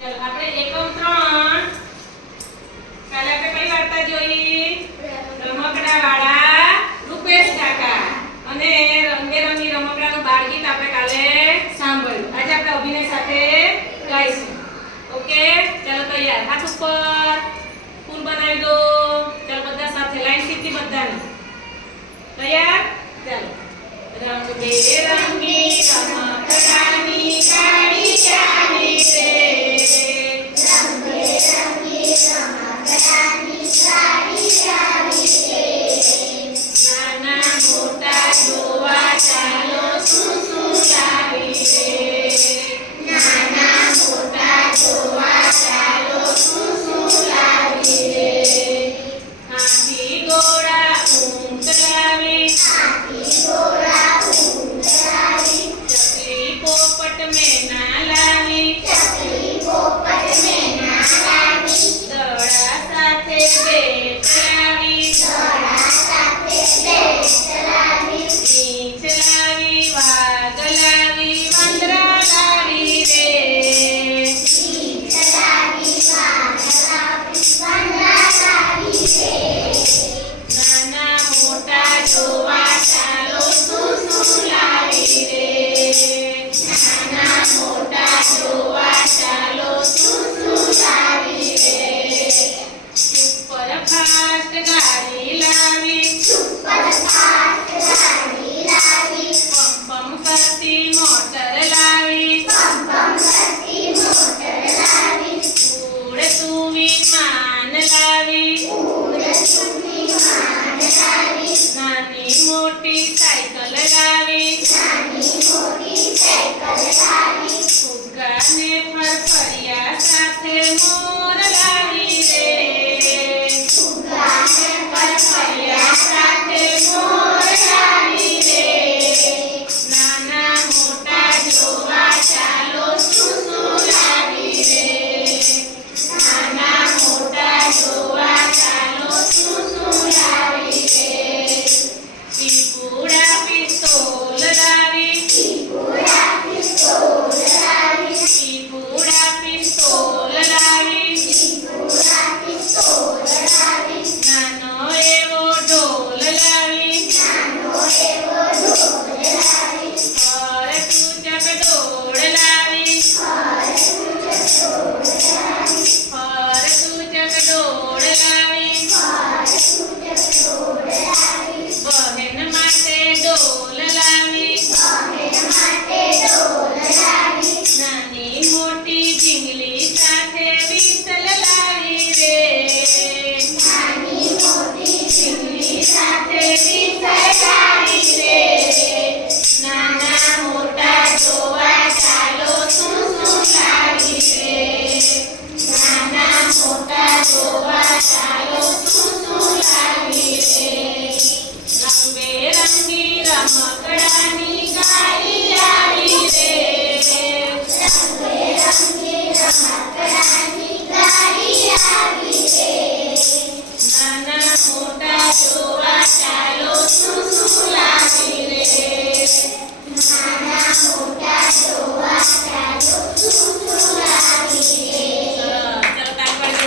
ચલો, આપણે એકમ 3 કાલે આપણે કઈ વાર્તા જોઈ? રૂપેશ કાકા. અને રંગબેરંગી રમકડાનું બાળગીત આપણે કાલે સાંભળ્યું. આજે આપણે અભિનય સાથે ગાઈશું. ઓકે? ચલો, તૈયાર. હાથ ઉપર. ફૂલ બનાવી દો. ચલો, બધા સાથે લાઈન સીધી બધાને. તૈયાર? ચાલો. રંગબેરંગ recommend બુદ્ધિ માન લાવી નાની મોટી સાયકલ લાવી ફુગ્ગાને ફરફરિયા સાથે મો